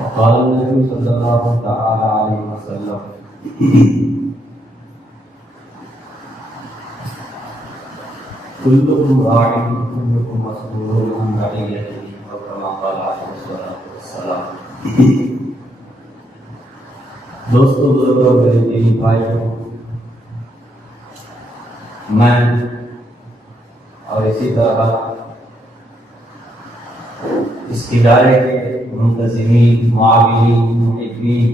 وقال النبي صلى الله تعالى عليه وسلم كلكم راع وكلكم مسؤول عن رعيته أو كما قال عليه الصلاة والسلام. دوستو بزرگوں میرے دینی بھائیوں، میں اور اسی طرح اس ادارے کے منتظمین، معاونین، محبین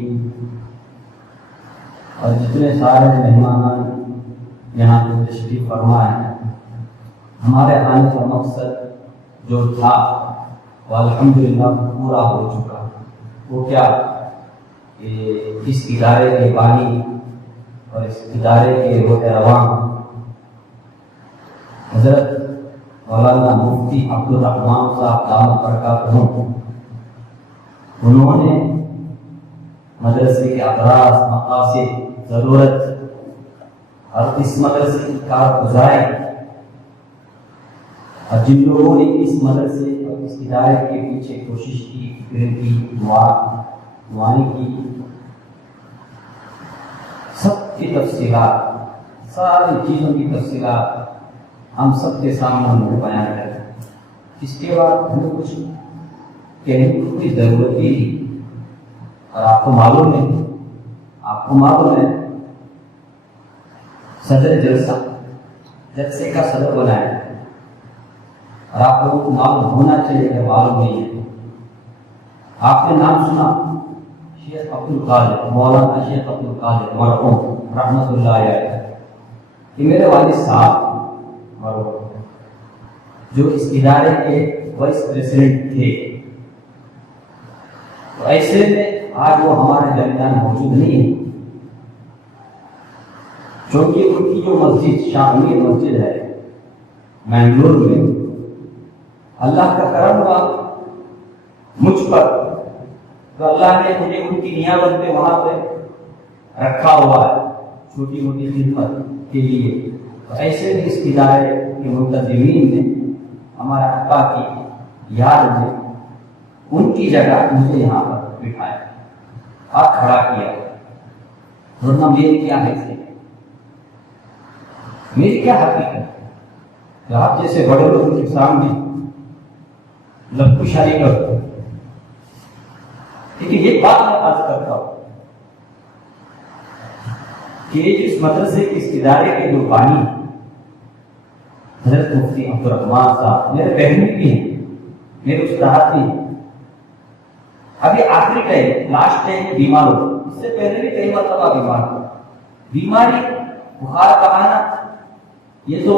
اور جتنے سارے مہمان یہاں پہ تشریف فرما ہیں، ہمارے آنے کا مقصد جو تھا وہ الحمدللہ پورا ہو چکا. وہ کیا کہ اس ادارے کے بانی اور اس ادارے کے روح رواں حضرت مولانا مفتی عبدالرحمان صاحب دامت برکاتہم، انہوں نے مدرسے کے اغراض، مقاصد، ضرورت اور اس مدرسے کی کارگزاری اور جن لوگوں نے اس مدرسے اور اس ادارے کے پیچھے کوشش کی، فکر کی، معانی کی، سب کی تفصیلات، ساری چیزوں کی تفصیلات ہم سب کے سامنے ہم نے بیان کریں. اس کے بعد ہمیں کچھ کہنے کی کوئی ضرورت ہی نہیں. اور آپ کو معلوم ہے صدر جلسے کا صدر بنایا ہے، اور آپ لوگوں کو معلوم ہونا چاہیے کہ معلوم نہیں ہے. آپ نے نام سنا شیخ عبدالقادر، مولانا شیخ عبدالقادر مرحوم رحمۃ اللہ علیہ، یہ میرے والد صاحب جو اس ادارے کے وائس پریزیڈنٹ تھے. تو ایسے میں آج وہ ہمارے درمیان موجود نہیں ہے، کیونکہ ان کی جو مسجد شامی مسجد ہے منگلور میں، اللہ کا کرم ہوا مجھ پر، تو اللہ نے مجھے ان کی نیابت میں وہاں پہ رکھا ہوا ہے چھوٹی موٹی خدمت کے لیے. تو ایسے میں اس ادارے کے منتظمین نے ہمارے ابا کی یاد میں ان کی جگہ مجھے یہاں پر بٹھایا اور کھڑا کیا. ورنہ میری کیا حیثیت، میری کیا حقیقت کہ آپ جیسے بڑے لوگوں کے سامنے لبکشاری کرتا ہوں. لیکن یہ بات میں عرض کرتا ہوں کہ اس مدرسے کے اس ادارے کے جو بانی حضرت مفتی عبدالرحمان صاحب میرے بہن بھی ہیں، میرے استاد بھی ہیں. ابھی آخری ٹائم لاسٹ ٹائم بیمار ہو، اس سے پہلے بھی کئی مرتبہ بیمار ہو. بیماری بخار کا آنا یہ تو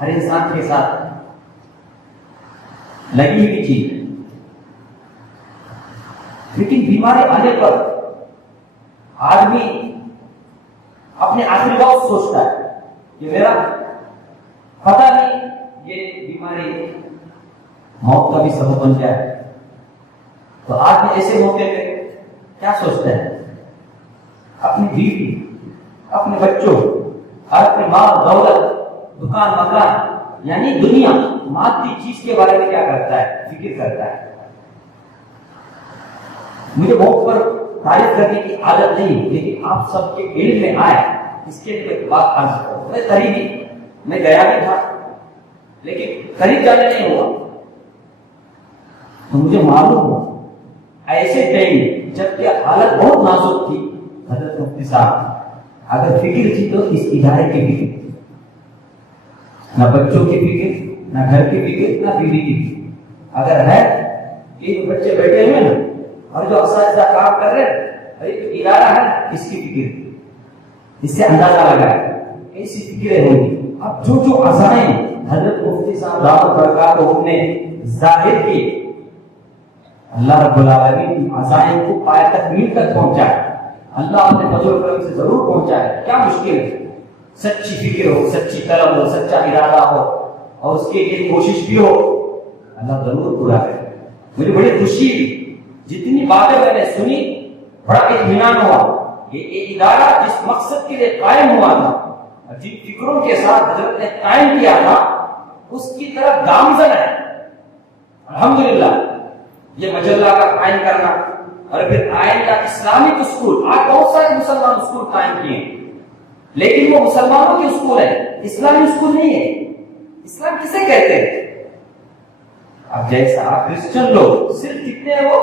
ہر انسان کے ساتھ لگی ہوئی چیز ہے، لیکن بیماری آنے پر آدمی اپنے آخری وقت سوچتا ہے کہ میرا پتہ نہیں یہ بیماری موت کا بھی سبب بن جائے. تو آدمی ایسے موقع پہ کیا سوچتا ہے؟ اپنی بیوی، اپنے بچوں اور اپنے مال دولت، دکان مکان، یعنی دنیا مادی چیز کے بارے میں کیا کرتا ہے؟ فکر کرتا ہے. مجھے موت پر تعریف کرنے کی عادت نہیں، لیکن آپ سب کے علم میں آئے اس کے لیے بات عرض کرو. میں قریبی میں گیا بھی تھا لیکن قریب جانے نہیں ہوا. تو مجھے معلوم ہوا ایسے ٹائم جب کہ حالت بہت نازک تھی، حضرت مفتی صاحب اگر فکر تھی تو اس ادارے کی فکر، نہ بچوں کی فکر، نہ گھر کی فکر، نہ بیوی کی فکر. اگر ہے کہ بچے بیٹھے ہوئے نا اور جو اساتذہ کام کر رہے ہیں، تو ادارہ ہے اس کی فکر، اس سے اندازہ لگائے ایسی فکریں ہوں گی. اب جو عزائم حضرت مفتی صاحب دامت برکاتہم نے ظاہر کیے، اللہ رب العالمین عزائم کو پائے تکمیل تک پہنچائے. اللہ اپنے فضل و کرم سے ضرور پہنچائے. کیا مشکل ہے؟ سچی فکر ہو، سچی طلب ہو، سچا ارادہ ہو اور اس کے لیے کوشش بھی ہو، اللہ ضرور پورا کرے. مجھے بڑی خوشی ہوئی، جتنی باتیں میں نے سنی بڑا اطمینان ہوا. یہ ادارہ جس مقصد کے لیے قائم ہوا تھا، جن فکروں کے ساتھ حضرت نے قائم کیا تھا، اس کی طرف گامزن ہے. الحمدللہ یہ مجلہ کا قائم کرنا اور پھر آئندہ اسلامک اسکول، آج بہت سارے مسلمان اسکول قائم کیے ہیں، لیکن وہ مسلمانوں کے اسکول ہے، اسلامی اسکول نہیں ہے۔ اسلام کسے کہتے ہیں؟ اب جیسا کرسچن لوگ صرف کتنے ہیں، وہ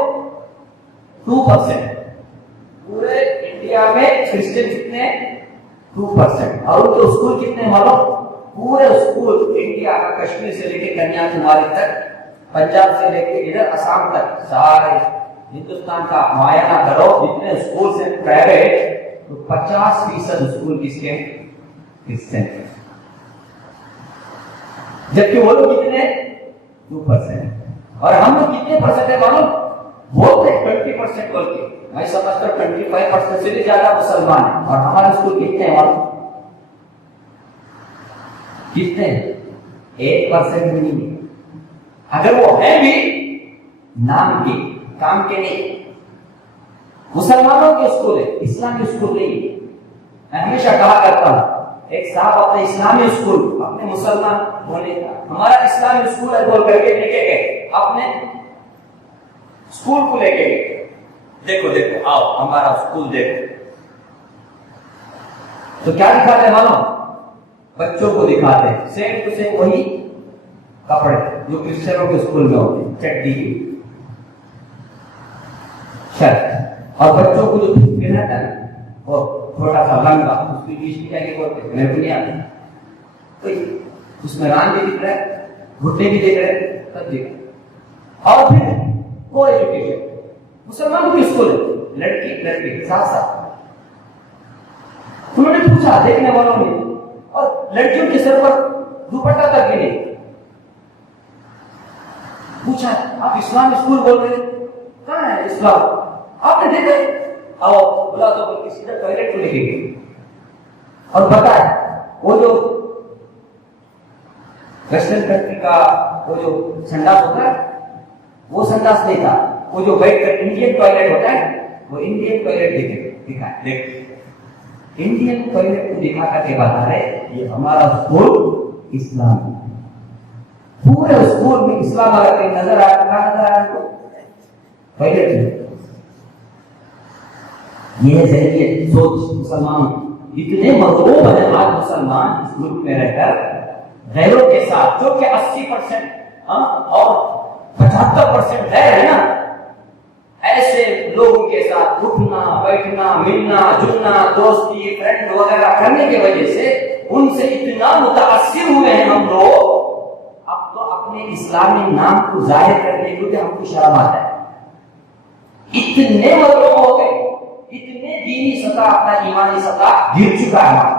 2%، پورے انڈیا میں کرسچن کتنے ہیں؟ 2%، اور ان کے اسکول کتنے معلوم؟ پورے اسکول انڈیا کا کشمیر سے لے کے کنیا کماری تک، پنجاب سے لے کے ادھر آسام تک، سارے ہندوستان کا معائنہ کرو جتنے اسکول سے پرائیویٹ، تو 50% اسکول کس کے؟ کرسچن کے، جبکہ وہ لوگ کتنے؟ 2%۔ اور ہم لوگ کتنے پرسنٹ ہے معلوم؟ بولتے 20% بول کے، میں سمجھتا ہوں 25% سے بھی زیادہ مسلمان ہیں، اور ہمارے اسکول کتنے ہیں معلوم؟ کتنے؟ 1% بھی نہیں ہے۔ اگر وہ ہے بھی نام کے، کام کے نہیں۔ مسلمانوں کے اسکول ہے، اسلامی اسکول نہیں۔ میں ہمیشہ کہا کرتا ہوں، ایک صاحب اپنے اسلامی اسکول اپنے مسلمان ہونے کا، ہمارا اسلامی اسکول ہے بول کر کے لے کے گئے، اپنے اسکول کو لے کے گئے، دیکھو دیکھو آؤ ہمارا اسکول دیکھو، تو کیا دکھاتے معلوم؟ بچوں کو دکھاتے سیم ٹو سیم وہی کپڑے جو کرسچنوں کے اسکول میں ہوتے ہیں، چڈی کی شرٹ، اور بچوں کو جو پہناتا ہے وہ چھوٹا سا لنگا، اس کی بیچ میں کیا کہ بولتے ہیں، میرے کو نہیں آتا، تو اس میں ران بھی دکھ رہا ہے، گھٹنے بھی دیکھ رہے ہیں، سب دیکھ رہے ہیں۔ اور پھر کو ایجوکیشن، مسلمانوں کی اسکول ہے، لڑکی لڑکے ساتھ ساتھ۔ انہوں نے پوچھا دیکھنے والوں نے، اور لڑکیوں کے سر پر دوپٹہ تک بھی نہیں، پوچھا آپ اسلام اسکول بول رہے ہیں، کہاں ہے اسلام؟ آپ نے دیکھا؟ آؤ بلا تو بلکہ سیدھا ٹوائلٹ کو لے کے گئے، اور بتائے وہ جو ویسٹرن کنٹری کا وہ جو سنڈاس ہوتا ہے وہ سنڈاس نہیں تھا، وہ جو بیٹھ کر انڈین ٹوائلٹ ہوتا ہے وہ انڈین ٹوائلٹ دکھا، دیکھ انڈین ٹوائلٹ کو دکھا کر کے بتا رہے یہ ہمارا اسکول اسلام، پورے اسکول میں اسلام اگر کہیں نظر آیا کہاں نظر آیا کو؟ ٹوائلٹ میں۔ یہ ہے ذہنیت، سوچ مسلمانوں، اتنے مغلوب ہیں آج مسلمان اس ملک میں رہ کر غیروں کے ساتھ، جو کہ 80% اور 75% غیر ہے نا، ایسے لوگوں کے ساتھ اٹھنا بیٹھنا ملنا جلنا دوستی فرینڈ وغیرہ کرنے کی وجہ سے ان سے اتنا متاثر ہوئے ہیں ہم لوگ، اب تو اپنے اسلامی نام کو ظاہر کرنے کے لیے ہم کو شرم آتا ہے، اتنے مغلوب ہو گئے، اتنے دینی سطح اپنا ایمانی سطح گر چکا ہے۔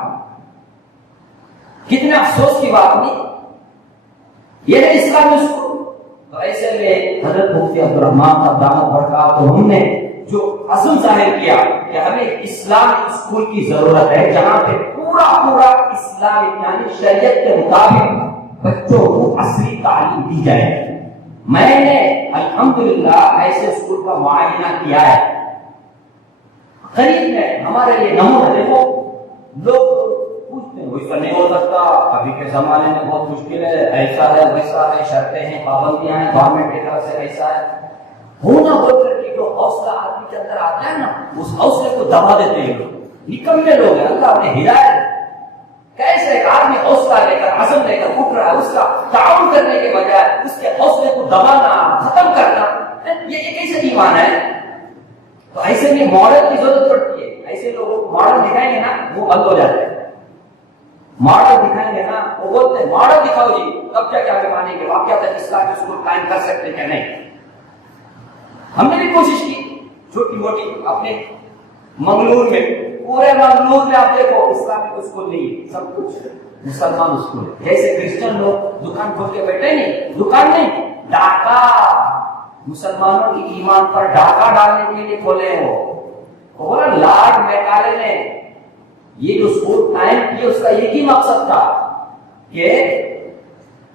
کتنے افسوس کی بات نہیں، یہ ہے اسلامی اسکول۔ تو ایسے میں حضرت مفتی عبدالرحمان صاحب دامت برکاتہم نے جو عزم ظاہر کیا کہ ہمیں اسلامی اسکول کی ضرورت ہے جہاں پہ پورا اسلام یعنی شریعت کے مطابق بچوں کو عصری تعلیم دی جائے۔ میں نے الحمدللہ ایسے اسکول کا معائنہ کیا ہے، قریب ہے ہمارے لیے نمونہ۔ دیکھو لوگ پوچھتے ہیں ویسا نہیں ہو سکتا، ابھی کے زمانے میں بہت مشکل ہے، ایسا ہے ویسا ہے، شرطیں ہیں پابندیاں ہیں گورنمنٹ کی طرف سے، ایسا ہے ہونا بول کر کے جو حوصلہ آدمی کے اندر آتا ہے نا، اس حوصلے کو دبا دیتے ہیں لوگ، نکمے لوگ ہیں۔ اللہ نے ہدایت کیسے ایک آدمی حوصلہ لے کر عزم لے کر اٹھ رہا ہے، اس کا تعاون کرنے کے بجائے اس کے حوصلے کو دبانا ختم کرنا، یہ کیسے ایمان ہے؟ تو ایسے میں ماڈل کی ضرورت پڑتی ہے۔ ایسے لوگوں کو ماڈل دکھائیں گے نا وہ بند ہو جاتے ہیں، ماڈل دکھائیں گے نا وہ بولتے ہیں ماڈل دکھاؤ جی تب کیا کیا مانیں گے، واقعہ اسلامی اسکول قائم کر سکتے ہیں نہیں۔ ہم نے بھی کوشش کی چھوٹی موٹی اپنے منگلور میں، پورے منگلور میں آپ دیکھو اسلامی اسکول نہیں ہے، سب کچھ مسلمان اسکول ہے۔ جیسے کرسچن لوگ دکان کھول کے بیٹھے نہیں، دکان نہیں ڈاکہ، مسلمانوں کی ایمان پر ڈاکہ ڈالنے کے لیے کھولے ہیں وہ بولا لارڈ میکالے نے یہ جو اسکول قائم کیا اس کا ایک ہی مقصد تھا کہ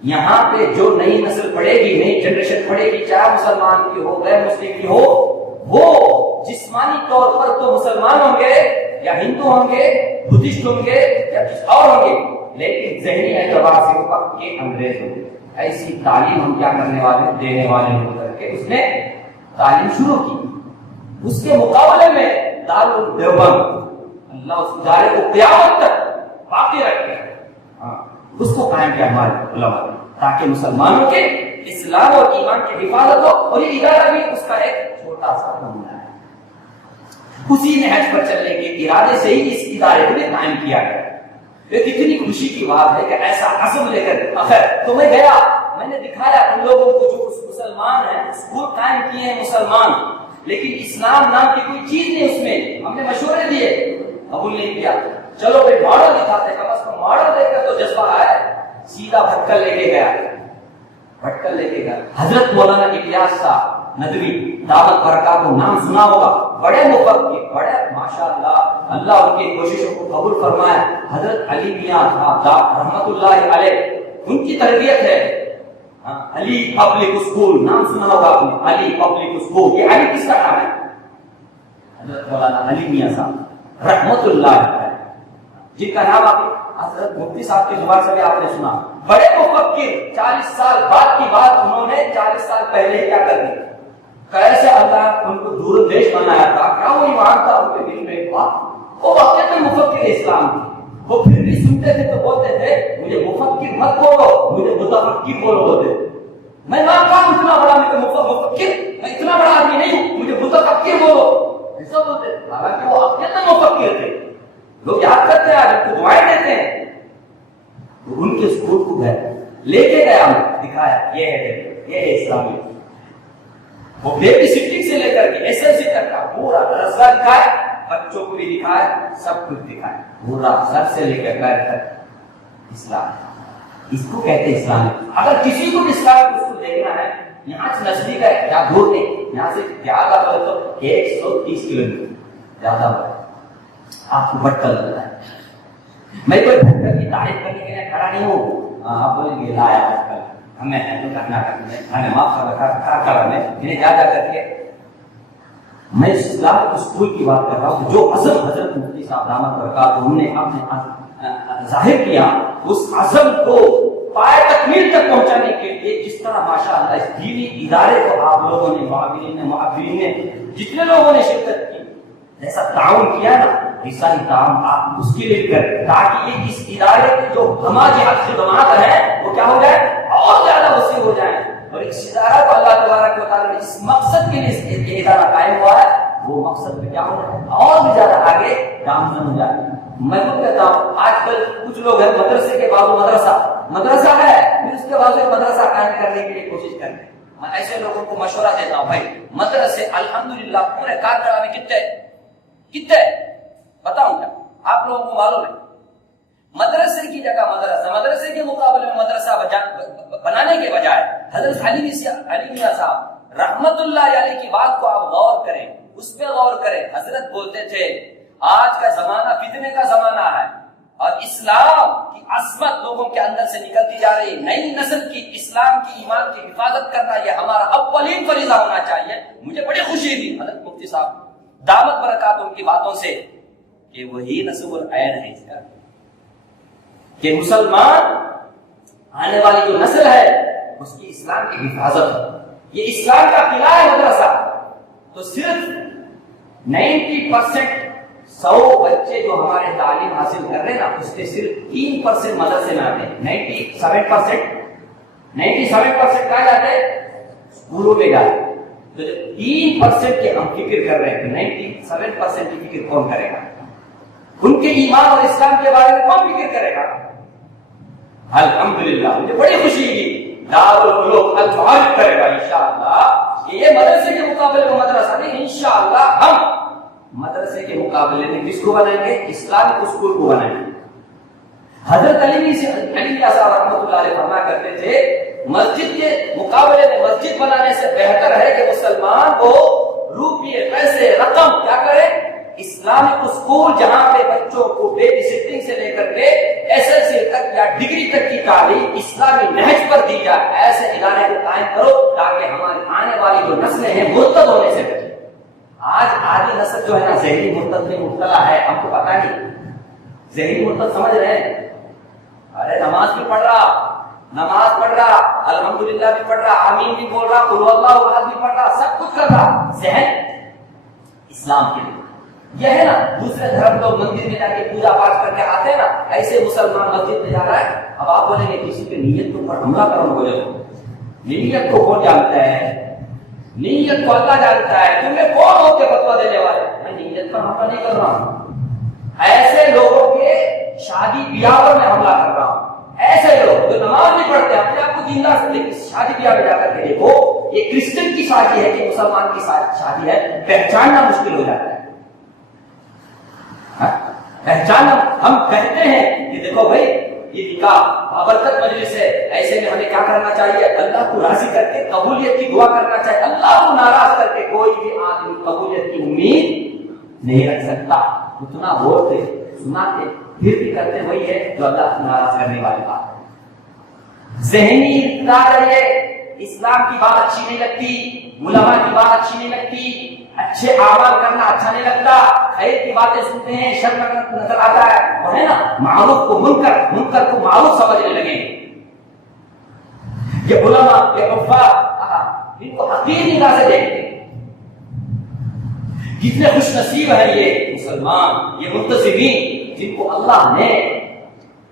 یہاں پہ جو نئی نسل پڑھے گی، نئی جنریشن پڑھے گی، چاہے مسلمان کی ہو غیر مسلم کی ہو، وہ جسمانی طور پر تو مسلمان ہوں گے یا ہندو ہوں گے، بدھسٹ ہوں گے یا کچھ اور ہوں گے، لیکن ذہنی اعتبار سے وہ پکے انگریز ہوں گے۔ ایسی تعلیم ہم کیا کرنے والے دینے والے ہو کر کے اس نے تعلیم شروع کی. اس کے مقابلے میں دارالدیوبند اللہ اس ادارے کو قیامت تک باقی رکھے, اس کو قائم کیا ہمارے علماء نے, تاکہ مسلمانوں کے اسلام اور ایمان کی حفاظت ہو. اور یہ ادارہ بھی اس کا ایک چھوٹا سا نمونہ ہے. اسی نہج پر چلنے کے ارادے سے ہی اس ادارے کو بھی قائم کیا گیا. یہ کتنی خوشی کی بات ہے کہ ایسا عزم لے کر آخر تو میں گیا, میں نے دکھایا ان لوگوں کو جو مسلمان ہیں, اسکول قائم کیے ہیں مسلمان, لیکن اسلام نام کی کوئی چیز نہیں اس میں. ہم نے مشورے دیے, قبول نہیں کیا. چلو بھائی ماڈل دکھاتے, کم از کم ماڈل دیکھ کر تو جذبہ آیا. سیدھا بھٹکل لے کے گیا, بھٹکل لے کے گیا. حضرت مولانا الیاس صاحب ندوی دعوت برکات کو نام سنا ہوگا, بڑے مفکر, بڑے ماشاءاللہ, اللہ ان کی کوششوں کو قبول فرمائے. حضرت علی میاں صاحب رحمت اللہ علیہ, ان کی تربیت ہے. علی پبلک اسکول نام سنا ہوگا آپ نے, علی پبلک اسکول. یہ علی کس کا نام ہے؟ حضرت مولانا علی میاں صاحب رحمت اللہ علیہ, جن کا نام آپ حضرت مفتی صاحب کی زبان سے بھی آپ نے سنا. بڑے مفکر, 40 سال بعد کی بات انہوں نے 40 سال پہلے کیا کر دی, کیسے اللہ ان کو دور دیش بنایا تھا, کیا وہ ایمان تھا ان کے دل میں ایک بات. وہ واقعی میں مفکر اسلام تھے. وہ پھر بھی سنتے تھے تو بولتے تھے مجھے مفکر مت بولو, مجھے متفکر بولو. بولتے میں نام کہاں اتنا بڑا مفکر, میں اتنا بڑا آدمی نہیں ہوں, مجھے متفکر بولو, ایسا بولتے تھے. حالانکہ وہ واقعی میں مفکر تھے. لوگ یاد کرتے ہیں, آج ان کو دعائیں دیتے ہیں. تو ان کے اسکول کو گئے, لے کے گیا, دکھایا یہ ہے اسلامی. وہ بیبی سٹنگ سے لے کر کے ایس ایل سی تک کا پورا رسوا دکھائے, بچوں کو بھی دکھائے, سب کچھ دکھائے, پورا سر سے لے کر پیر تک اسلام. اس کو کہتے ہیں اسلام. اگر کسی کو اسلام کو اس کو دیکھنا ہے, یہاں سے نزدیک ہے, کیا دور نہیں, یہاں سے زیادہ بڑھ تو 130 کلومیٹر زیادہ بڑھ, آپ کو بھٹکل لگتا ہے. میں کوئی بھٹکل کی تعریف کرنے کے لیے کھڑا نہیں ہوں. آپ بولیں گے لایا بھٹکل, ہمیں کرنا ہمیں معاف کر رکھا کر ہمیں انہیں جا کر کے. میں اسلام اسکول کی بات کر رہا ہوں. جو عزم حضرت مفتی صاحب دامت برکات انہوں نے اپنے ظاہر کیا, اس عزم کو پائے تکمیل تک پہنچانے کے لیے جس طرح ماشاءاللہ اس دینی ادارے کو آپ لوگوں نے, معاونین نے, جتنے لوگوں نے شرکت کی, جیسا تعاون کیا نا, ایسا ہی تعاون آپ اس کے لیے کریں, تاکہ یہ اس ادارے کی جو ہماری خدمات ہیں وہ کیا ہو جائے, اور زیادہ وسیع ہو جائیں. اور اس ادارہ کو اللہ تبارک و تعالیٰ نے اس مقصد کے لیے یہ ادارہ قائم ہوا ہے, وہ مقصد میں کیا ہو جائے, اور بھی زیادہ آگے گامزن ہو جائے. میں خود کہتا ہوں, آج کل کچھ لوگ ہیں مدرسے کے بعد مدرسہ ہے, پھر اس کے بعد مدرسہ قائم کرنے کے لیے کوشش کرتے ہیں. میں ایسے لوگوں کو مشورہ دیتا ہوں, بھائی مدرسے الحمدللہ پورے کارخانہ میں کتنے بتاؤں کیا آپ لوگوں کو معلوم ہے. مدرسے کی جگہ مدرسے کے مقابلے میں مدرسہ بنانے کے بجائے حضرت علی میاں صاحب رحمت اللہ علیہ کی بات کو آپ غور کریں, اس پہ غور کریں. حضرت بولتے تھے آج کا زمانہ فتنے کا زمانہ ہے, اور اسلام کی عظمت لوگوں کے اندر سے نکلتی جا رہی ہے. نئی نسل کی اسلام کی ایمان کی حفاظت کرنا یہ ہمارا اولین فریضہ ہونا چاہیے. مجھے بڑی خوشی تھی حضرت مفتی صاحب دعوت برکات ان کی باتوں سے, کہ وہی نصب العین ہے اس کا, کہ مسلمان آنے والی جو نسل ہے اس کی اسلام کی حفاظت ہے. یہ اسلام کا قلعہ ہے مدرسہ. تو صرف 90% 100 بچے جو ہمارے تعلیم حاصل کر رہے ہیں نا, اس کے صرف 3% مدرسے میں آتے ہیں. 97% کہاں جاتے ہیں, اسکولوں میں جاتے ہیں. تو 3% کے ہم فکر کر رہے ہیں, تو 97% کی فکر کون کرے گا؟ ان کے ایمان اور اسلام کے بارے میں کون فکر کرے گا؟ الحمدللہ مجھے بڑی خوشی ہوئی, دارالعلوم المعارف کرے گا انشاءاللہ. یہ مدرسے کے مقابلے میں مدرسہ نہیں, انشاءاللہ ہم مدرسے کے مقابلے میں کس کو بنائیں گے, اسلامک اسکول کو بنائیں گے. حضرت علی صاحب رحمۃ اللہ علیہ فرمایا کرتے تھے مسجد کے مقابلے میں مسجد بنانے سے بہتر ہے کہ مسلمان کو روپیے پیسے رقم کیا کرے, اسلامک اسکول جہاں پہ بچوں کو بیبی سٹنگ سے لے کر کے ایس ایل سی تک یا ڈگری تک کی تعلیم اسلامی نہج پر دی جائے, ایسے ادارے کو قائم کرو تاکہ ہماری آنے والی جو نسلیں ہیں مرتد ہونے سے بچیں. آج آدھی نسل جو ہے نا ذہنی مرتد میں مبتلا ہے, ہم کو پتا نہیں. ذہنی مرتد سمجھ رہے ہیں, ارے نماز بھی پڑھ رہا, نماز پڑھ رہا، الحمدللہ بھی پڑھ رہا، آمین بھی بول رہا، قل اللہ احد بھی پڑھ رہا، سب کچھ کر رہا، ذہن اسلام کے لیے. یہ ہے نا دوسرے دھرم لوگ مندر میں جا کے پوجا پاٹ کر کے آتے ہیں نا، ایسے مسلمان مسجد میں جا رہا ہے. اب آپ بولیں گے کسی کے نیت کے اوپر حملہ کرنا ہو جائے. نیت کو کون جانتا ہے؟ نیت کو اللہ جانتا ہے. تمہیں کون ہو کے فتوا دینے والے؟ میں نیت پر حملہ نہیں کر رہا ہوں. ایسے لوگوں کے شادی بیاہ پر میں حملہ کر رہا ہوں. ایسے لوگ جو نماز نہیں پڑھتے اپنے آپ کو دیندار سمجھتے ہیں، شادی بیاہ میں جا کر کے دیکھو یہ کرسچن کی شادی ہے کہ مسلمان کی شادی ہے، پہچاننا مشکل ہو جاتا ہے. پہچاننا ہم کہتے ہیں کہ دیکھو بھائی یہ نکاح بابرکت مجلس ہے، ایسے میں ہمیں کیا کرنا چاہیے؟ اللہ کو راضی کر کے قبولیت کی دعا کرنا چاہیے. اللہ کو ناراض کر کے کوئی بھی آدمی قبولیت کی امید نہیں رکھ سکتا. اتنا بولتے سناتے پھر بھی کرتے وہی ہے جو اللہ کو ناراض کرنے والی بات ہے. ذہنی اقرار ہے یہ. اسلام کی بات اچھی نہیں لگتی، علماء کی بات اچھی نہیں لگتی، اچھے اعمال کرنا اچھا نہیں لگتا، خیر کی باتیں سنتے ہیں شر نظر آتا ہے. وہ ہے نا معروف کو منکر، منکر کو معروف سمجھنے لگے. یہ علماء یہ کفار ان کو حقیر نگاہ سے دیکھتے ہیں. کتنے خوش نصیب ہیں یہ مسلمان، یہ منتسبین جن کو اللہ نے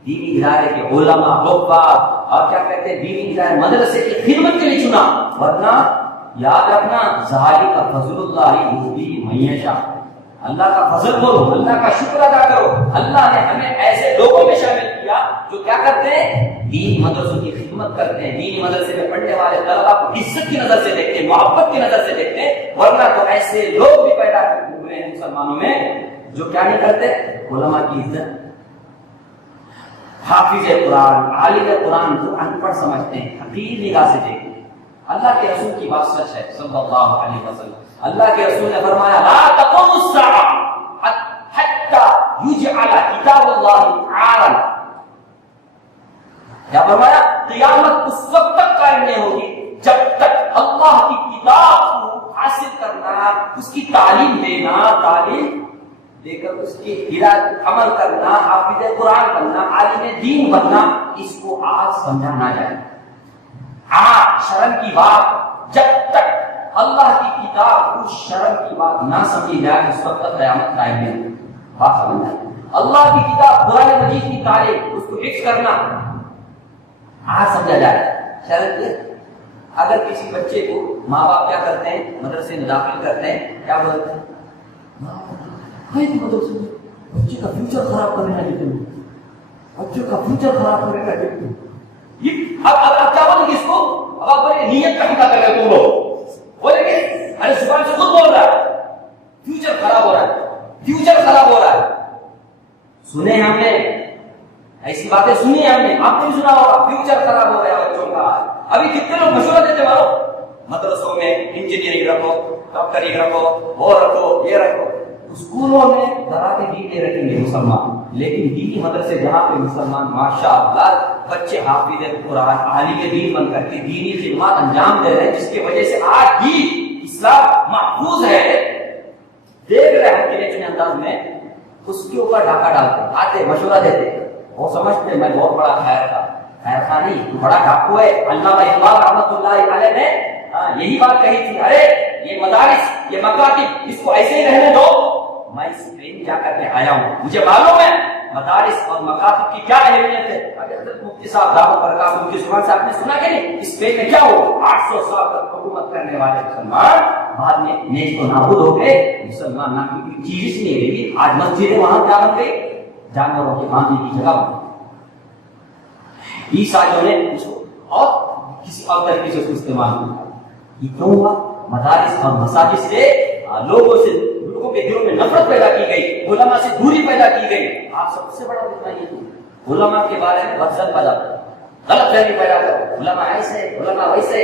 دینی ادارے کے علماء کفار اور کیا کہتے ہیں دینی ادارے مدرسے کی خدمت کے لیے چنا. ورنہ یاد رکھنا ذالک فضل اللہ یؤتی من یشاء. اللہ کا فضل کرو، اللہ کا شکر ادا کرو. اللہ نے ہمیں ایسے لوگوں میں شامل کیا جو کیا کرتے ہیں؟ دین مدرسوں کی خدمت کرتے ہیں. دینی مدرسے میں پڑھنے والے طلبا کو عزت کی نظر سے دیکھتے ہیں، محبت کی نظر سے دیکھتے ہیں. ورنہ تو ایسے لوگ بھی پیدا ہوئے ہیں مسلمانوں میں جو کیا نہیں کرتے؟ علماء کی عزت، حافظ قرآن، عالم قرآن کو ان پڑھ سمجھتے ہیں، حقیر نگاہ سے دیکھتے ہیں. اللہ کے رسول کی بات سچ ہے صلی اللہ علیہ وسلم. اللہ کے رسول نے فرمایا لا تقوم الساعة حتى يجعل کتاب اللہ عارا. کیا فرمایا؟ قیامت اس وقت تک قائم نہیں ہوگی جب تک اللہ کی کتاب کو حاصل کرنا، اس کی تعلیم دینا، تعلیم دے کر اس کی ہدایت عمل کرنا، حافظ قرآن بننا، عالم دین بننا، اس کو آج سمجھا نہ جائے. شرم کی بات جب تک اللہ کی کتاب اس شرم کی بات نہ سمجھی جائے اس وقت تک قیامت قائم نہیں. بات سمجھ آئی؟ اللہ کی کتاب قرآن مجید کی تعلیم اس کو حفظ کرنا آج سمجھا جائے. شرم کی اگر کسی بچے کو ماں باپ کیا کرتے ہیں؟ مدرسے میں داخل کرتے ہیں، کیا بولتے ہیں؟ بچے کا فیوچر خراب کرنے لگے، بچے کا فیوچر خراب کرنے لگے. اب کیا بولیں گے اس کو؟ اب آپ بولے نیت کا حملہ کر رہے تم لوگ، بولیں گے ارے زبان سے خود بول رہا ہے فیوچر خراب ہو رہا ہے، فیوچر خراب ہو رہا ہے. سنے ہم نے ایسی باتیں سنی ہم نے، آپ نے بھی سنا ہوگا فیوچر خراب ہو گیا بچوں کا. ابھی کتنے لوگ مشورہ دیتے مارو مدرسوں میں انجینئرنگ رکھو، ڈاکٹری رکھو، وہ رکھو، یہ رکھو. اسکولوں میں طرح کے دین دے رکھیں گے مسلمان، لیکن دینی مدرسے جہاں پہ مسلمان ماشاءاللہ بچے حافظ قرآن عالم دین بن کر کے دینی خدمات انجام دے رہے ہیں، جس کی وجہ سے آج بھی اسلام محفوظ ہے. دیکھ رہے ہیں کہ چنے انداز میں اس کے اوپر ڈھاکہ ڈالتے آتے مشورہ دیتے. وہ سمجھتے میں بہت بڑا خیر تھا، خیر تھا نہیں، تو بڑا ڈاکو ہے. علامہ اقبال رحمۃ اللہ علیہ نے یہی بات کہی تھی، ارے یہ مدارس یہ مکاتب اس کو ایسے ہی رہنے دو. میں اسپین جا کر کے آیا ہوں، مجھے معلوم ہے مدارس اور مکاتب کی کیا اہمیت ہے. حضرت مفتی صاحب دعوت برکات کی زبان سے آپ نے سنا کہ نہیں اسپین میں کیا ہو 800 سال تک حکومت کرنے والے مسلمان بعد میں نیز تو نابود ہو گئے. مسلمان نام کی چیز نہیں رہی. آج مسجدیں وہاں کیا بن گئی؟ جانوروں کے باندھنے کی جگہ بن گئی. عیسائیوں نے اس کو اور کسی اور طریقے سے اس کو استعمال کیا. یہ کیوں ہوا؟ مدارس اور مساجد سے لوگوں کے دلوں میں نفرت پیدا کی گئی، علماء سے دوری پیدا کی گئی. آپ سب سے بڑا فتنہ یہ علماء کے بارے میں بدزن پیدا کرو، غلط فہمی پیدا کرو. علماء ایسے، علماء ویسے.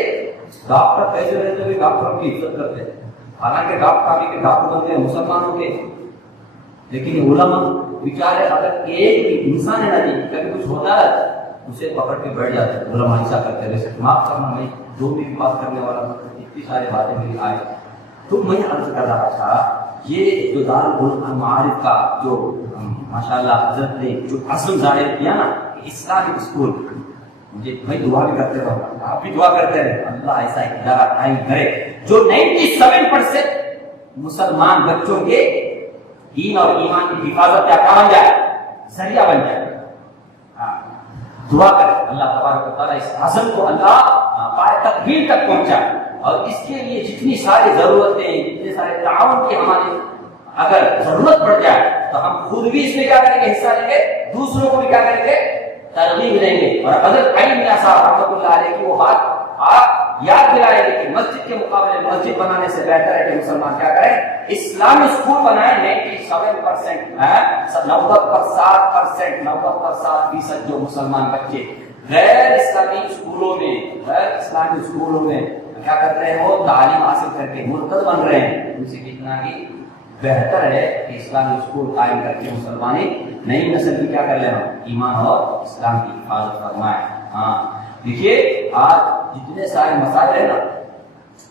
ڈاکٹر کیسے رہتے ہوئے ڈاکٹروں کی عزت کرتے ہیں، حالانکہ ڈاکٹر کے ڈاکٹر بنتے ہیں مسلمانوں کے. لیکن علماء بیچارے اگر ایک بھی انسان ہے نا جی کبھی کچھ ہوتا ہے اسے پکڑ کے بیٹھ جاتے ہیں. علماء ایسا کرتے ہیں. ویسے معاف کرنا میں جو بھی بات کرنے والا اتنی ساری باتیں میری آئے تو میں عرض کر رہا تھا یہ جو دارالمعارف کا جو ماشاءاللہ حضرت نے جو عزم ظاہر کیا نا اسلامک اسکول مجھے میں دعا بھی کرتے رہوں گا، آپ بھی دعا کرتے رہے، اللہ ایسا ایک ادارہ قائم کرے جو 97% مسلمان بچوں کے دین اور ایمان کی حفاظت کیا بن جائے، ذریعہ بن جائے۔ دعا کرے اللہ تبارک و تعالیٰ اس عزم کو اللہ پائے تکمیل تک پہنچائے، اور اس کے لیے جتنی ساری ضرورتیں، جتنے سارے تعاون کی ہماری اگر ضرورت پڑ جائے تو ہم خود بھی اس میں کیا کریں گے، حصہ لیں گے، دوسروں کو بھی کیا کریں گے، ترغیب دیں گے۔ اور حضرت علی میاں صاحب رحمۃ اللہ علیہ کی وہ بات آپ یاد دلائیں گے کہ مسجد کے مقابلے مسجد بنانے سے بہتر ہے کہ مسلمان کیا کریں، اسلامی اسکول بنائیں۔ 97% 90% جو مسلمان بچے غیر اسلامی اسکولوں میں کیا کر رہے ہیں، وہ تعلیم حاصل کر کے مرتد بن رہے ہیں، ان سے کتنا ہی بہتر ہے کہ اسلامی اسکول قائم کر کے مسلمانی نئی نسل کی کیا کر لینا، ایمان اور اسلام کی حفاظت فرمائے۔ ہاں دیکھیے آج جتنے سارے مسائل ہیں نا،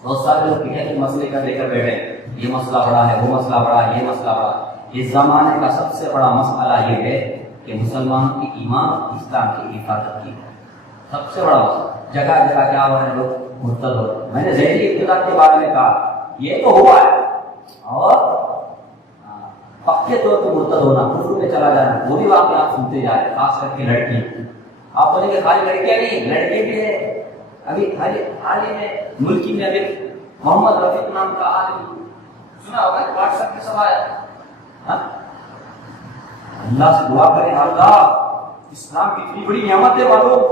بہت سارے لوگ ایک مسئلے کا لے کر بیٹھے، یہ مسئلہ بڑا ہے، وہ مسئلہ بڑا ہے، یہ مسئلہ بڑا ہے۔ اس زمانے کا سب سے بڑا مسئلہ یہ ہے کہ مسلمانوں کی ایمان اسلام کی حفاظت کی ہے، سب سے بڑا مسئلہ۔ جگہ جگہ کیا ہو رہے ہیں، لوگ مرتد ہو رہے ہیں۔ میں نے ذہنی اقتدار کے بارے میں کہا یہ تو ہوا ہے، اور پکے طور پہ مرتد ہونا، کفر میں چلا جانا، وہ بھی واقعی آپ سنتے جا رہے ہیں، خاص کر کے لڑکی۔ آپ بولیں گے خالی لڑکیاں نہیں، لڑکے بھی ہیں۔ ابھی حال ہی میں ملکی میں ابھی محمد رفیق نام کا آدمی سنا ہوگا، واٹس ایپ پہ سب آیا۔ اللہ سے دعا کریں، اللہ اسلام کی اتنی بڑی نعمت ہے، معلوم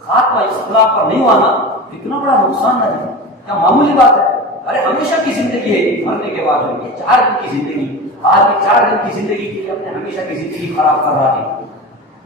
خاتمہ اسلام پر نہیں ہوا نا، اتنا بڑا نقصان نہ ہے، کیا معمولی بات ہے؟ ارے ہمیشہ کی زندگی ہے، مرنے کے بعد یہ 4 دن کی زندگی، آدمی 4 دن کی زندگی کے لیے اپنے ہمیشہ کی زندگی خراب کر رہا ہے۔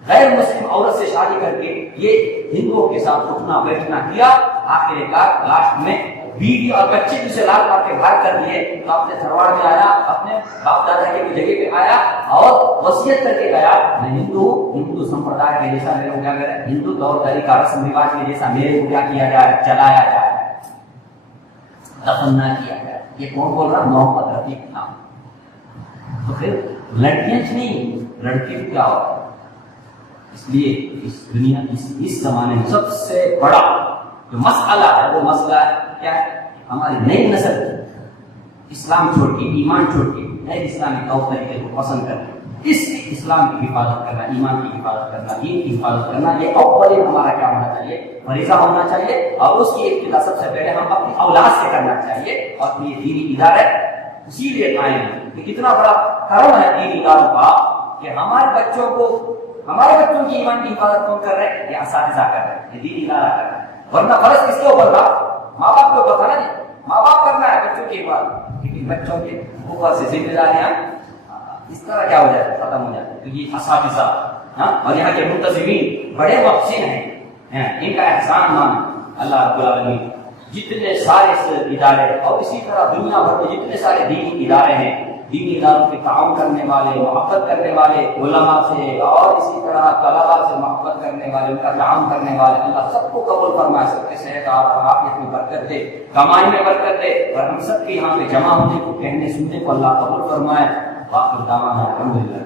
غیر مسلم عورت سے شادی کر کے یہ ہندوؤں کے ساتھ اٹھنا بیٹھنا کیا، آخر کار لاسٹ میں بیوی اور بچے جسے لال مار کے باہر کر دیے، تو اپنے دھرواڑ میں آیا، اپنے باپ دادا کی جگہ پہ آیا اور وصیت کر کے گیا، میں ہندو سمپردائے کے جیسا میرے کو کیا کرے، ہندو طور طریقہ رسم رواج کے جیسا میرے کو کیا کیا جائے، چلایا جائے، دفن نہ کیا جائے۔ یہ کون بول رہا؟ محمد رفیق نام۔ تو پھر لڑکیاں نہیں، لڑکی بھی کیا ہو؟ اس لیے اس دنیا اس زمانے میں سب سے بڑا جو مسئلہ ہے وہ مسئلہ کیا ہے؟ ہماری نئی نسل اسلام چھوڑ کے، ایمان چھوڑ کے نئے اسلامی طور طریقے کو پسند کرنا، اس اسلام کی حفاظت کرنا، ایمان کی حفاظت کرنا، دین کی حفاظت کرنا، یہ اول ہمارا کیا ہونا چاہیے، فریضہ ہونا چاہیے، اور اس کی ابتدا سب سے پہلے ہم اپنی اولاد سے کرنا چاہیے۔ اور یہ دینی ادارے اسی لیے قائم ہے کہ کتنا بڑا کرم ہے دینی اداروں کا کہ ہمارے بچوں کی ایمان کی حفاظت کون کر رہے ہیں؟ یہ اساتذہ کر رہے ہیں، یہ دینی ادارہ کر رہے ہیں۔ ورنہ فرض کس کے اوپر تھا؟ ماں باپ کے اوپر تھا نا جی، ماں باپ کرنا ہے بچوں کی حفاظت، لیکن بچوں کے اوپر سے ذمہ داریاں اس طرح کیا ہو جاتا ہے، ختم ہو جاتا ہے۔ تو یہ اساتذہ اور یہاں کے منتظمین بڑے محسن ہیں، ان کا احسان مان اللہ رب العالمین۔ جتنے سارے ادارے اور اسی طرح دنیا بھر میں جتنے سارے دینی ادارے ہیں، دینی اداروں کے تعاون کرنے والے، محبت کرنے والے علماء سے اور اسی طرح طلباء سے محبت کرنے والے، ان کا تعاون کرنے والے، اللہ سب کو قبول فرمائے، سب کے صحت اور عافیت میں برکت دے، کمائی میں برکت دے، اور ہم سب کے یہاں پہ جمع ہونے کو، کہنے سننے کو اللہ قبول فرمائے۔ باقی دعوانا الحمدللہ۔